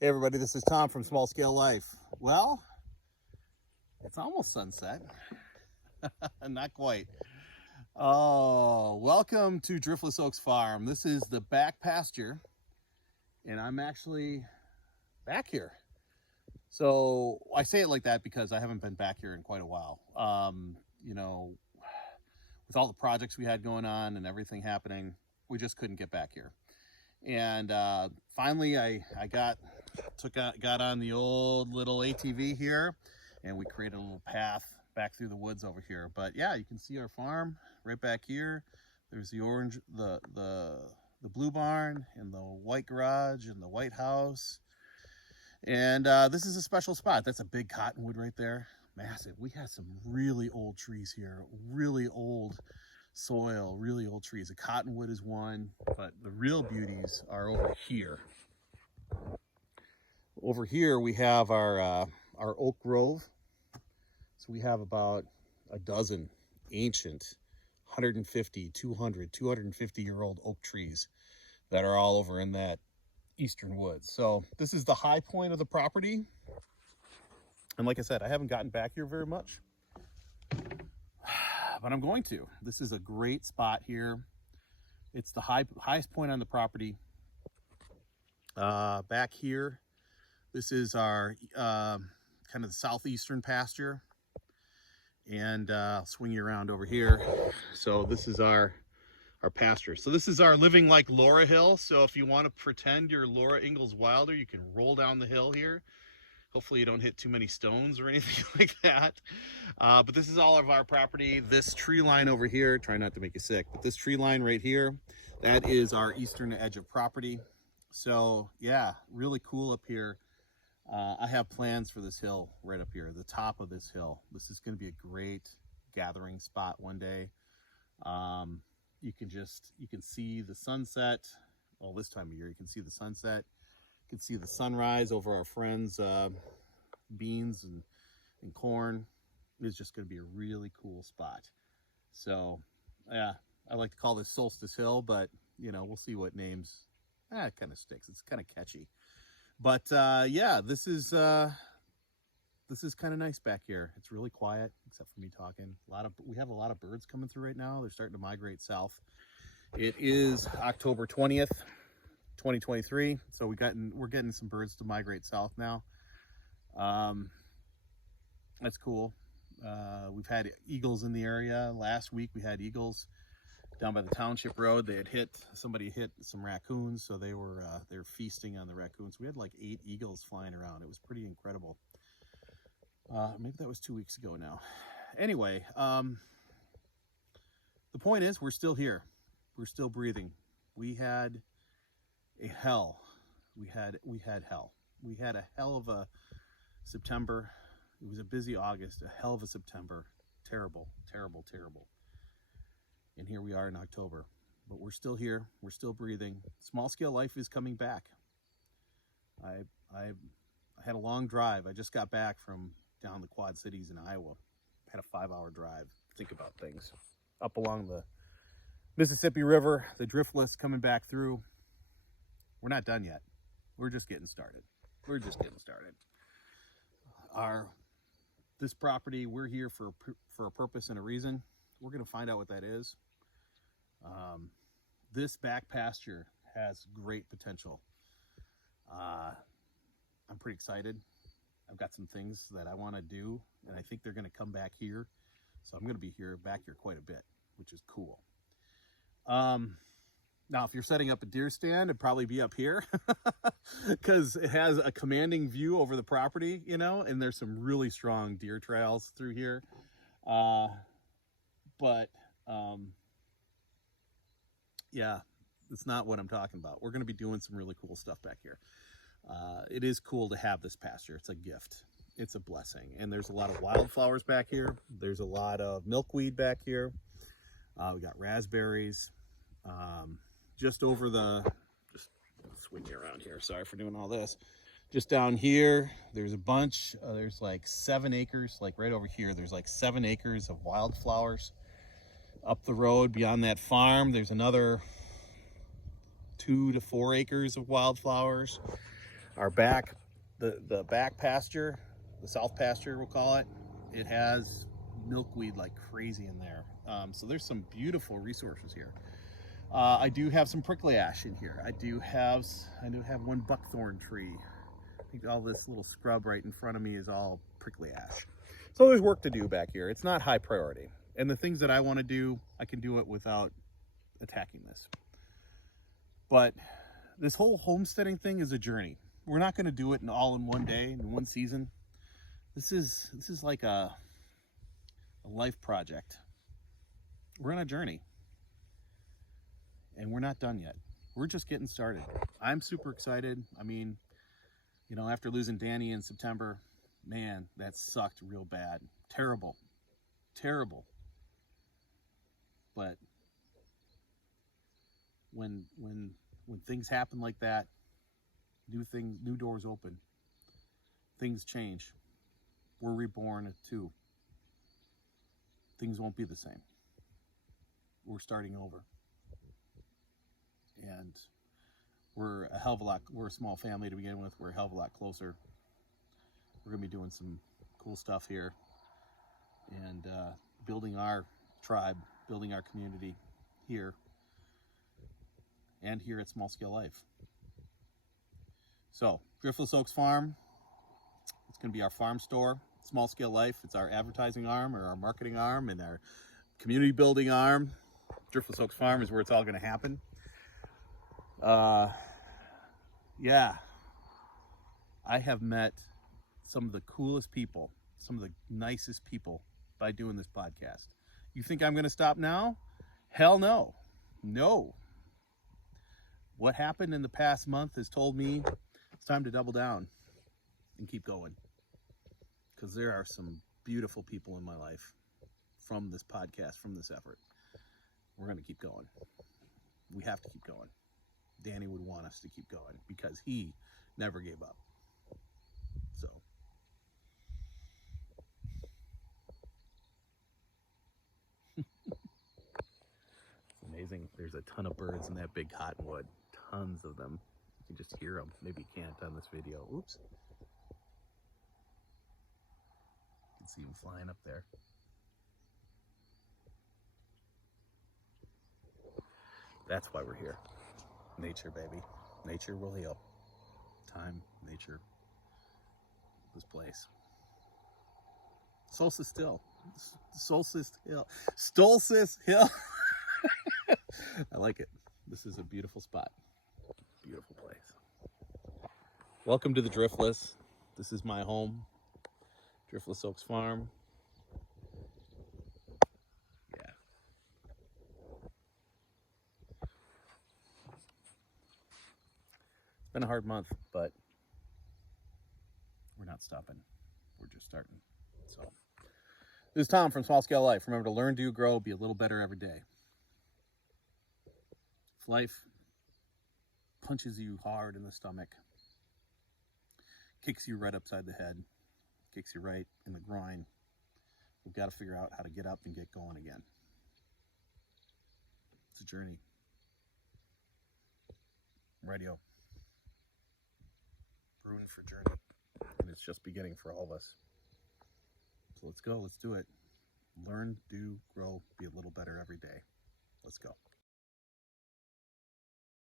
Hey everybody, this is Tom from Small Scale Life. Well, it's almost sunset. Not quite. Oh, welcome to Driftless Oaks Farm. This is the back pasture, and I'm actually back here. So I say it like that because I haven't been back here in quite a while. With all the projects we had going on and everything happening, we just couldn't get back here. And finally, I got on the old little ATV here, and we created a little path back through the woods over here. But yeah, you can see our farm right back here. There's the orange, the blue barn, and the white garage, and the white house. And this is a special spot. That's a big cottonwood right there, massive. We had some really old trees here, really old soil, really old trees. The cottonwood is one, but the real beauties are over here. Over here we have our oak grove. So we have about a dozen ancient 150, 200, 250-year-old oak trees that are all over in that eastern woods. So this is the high point of the property. And like I said, I haven't gotten back here very much, but I'm going to. This is a great spot here. It's the highest point on the property. Back here, this is our kind of the southeastern pasture. And I'll swing you around over here. So this is our pasture. So this is our Living Like Laura Hill. So if you want to pretend you're Laura Ingalls Wilder, you can roll down the hill here. Hopefully you don't hit too many stones or anything like that. But this is all of our property. This tree line over here, try not to make you sick, but this tree line right here, that is our eastern edge of property. So yeah, really cool up here. I have plans for this hill right up here, the top of this hill. This is going to be a great gathering spot one day. You can see the sunset. Well, this time of year, you can see the sunset. You can see the sunrise over our friends' beans and corn. It's just going to be a really cool spot. So, yeah, I like to call this Solstice Hill, but, you know, we'll see what names. It kind of sticks. It's kind of catchy. But yeah, this is kind of nice back here. It's really quiet, except for me talking. We have a lot of birds coming through right now. They're starting to migrate south. It is October 20th, 2023. So we're getting some birds to migrate south now. That's cool. We've had eagles in the area. Last week we had eagles down by the township road. Somebody hit some raccoons, so they were feasting on the raccoons. We had like 8 eagles flying around. It was pretty incredible. Maybe that was 2 weeks ago now. Anyway, the point is we're still here. We're still breathing. We had a hell. We had hell. We had a hell of a September. It was a busy August, a hell of a September. Terrible, terrible, terrible. And here we are in October, but we're still here. We're still breathing. Small scale life is coming back. I had a long drive. I just got back from down the Quad Cities in Iowa. Had a 5-hour drive. Think about things. Up along the Mississippi River, the Driftless coming back through. We're not done yet. We're just getting started. We're just getting started. This property, we're here for a purpose and a reason. We're going to find out what that is. This back pasture has great potential. I'm pretty excited. I've got some things that I want to do, and I think they're going to come back here. So I'm going to be back here quite a bit, which is cool. Now, if you're setting up a deer stand, it'd probably be up here because it has a commanding view over the property, you know, and there's some really strong deer trails through here. Yeah, it's not what I'm talking about. We're going to be doing some really cool stuff back here. It is cool to have this pasture. It's a gift. It's a blessing. And there's a lot of wildflowers back here. There's a lot of milkweed back here. We got raspberries. Just swing you around here. Sorry for doing all this. Just down here, there's a bunch. There's like 7 acres, like right over here. There's like 7 acres of wildflowers. Up the road beyond that farm, there's another 2 to 4 acres of wildflowers. Our back, the back pasture, the south pasture we'll call it, it has milkweed like crazy in there. So there's some beautiful resources here. I do have some prickly ash in here. I do have one buckthorn tree. I think all this little scrub right in front of me is all prickly ash. So there's work to do back here. It's not high priority. And the things that I want to do, I can do it without attacking this. But this whole homesteading thing is a journey. We're not going to do it all in one day, in one season. This is like a life project. We're on a journey. And we're not done yet. We're just getting started. I'm super excited. I mean, you know, after losing Danny in September, man, that sucked real bad. Terrible. Terrible. But when things happen like that, new doors open, things change. We're reborn too. Things won't be the same. We're starting over. And we're a hell of a lot, we're a small family to begin with. We're a hell of a lot closer. We're gonna be doing some cool stuff here and building our tribe, building our community here and here at Small Scale Life. So, Driftless Oaks Farm, it's gonna be our farm store. Small Scale Life, it's our advertising arm or our marketing arm and our community building arm. Driftless Oaks Farm is where it's all gonna happen. Yeah, I have met some of the coolest people, some of the nicest people by doing this podcast. You think I'm going to stop now? Hell no. No. What happened in the past month has told me it's time to double down and keep going. Because there are some beautiful people in my life from this podcast, from this effort. We're going to keep going. We have to keep going. Danny would want us to keep going because he never gave up. So. It's amazing. There's a ton of birds in that big cottonwood. Tons of them. You can just hear them. Maybe you can't on this video. Oops. You can see them flying up there. That's why we're here. Nature, baby. Nature will heal. Time, nature, this place. Solstice Hill. Solstice Hill. Solstice Hill. I like it. This is a beautiful spot. Beautiful place. Welcome to the Driftless. This is my home. Driftless Oaks Farm. It's been a hard month, but we're not stopping. We're just starting. So, this is Tom from Small Scale Life. Remember to learn, do, grow, be a little better every day. If life punches you hard in the stomach, kicks you right upside the head, kicks you right in the groin, we've got to figure out how to get up and get going again. It's a journey. Radio. Brewing for journey. And it's just beginning for all of us. So let's go. Let's do it. Learn, do, grow, be a little better every day. Let's go.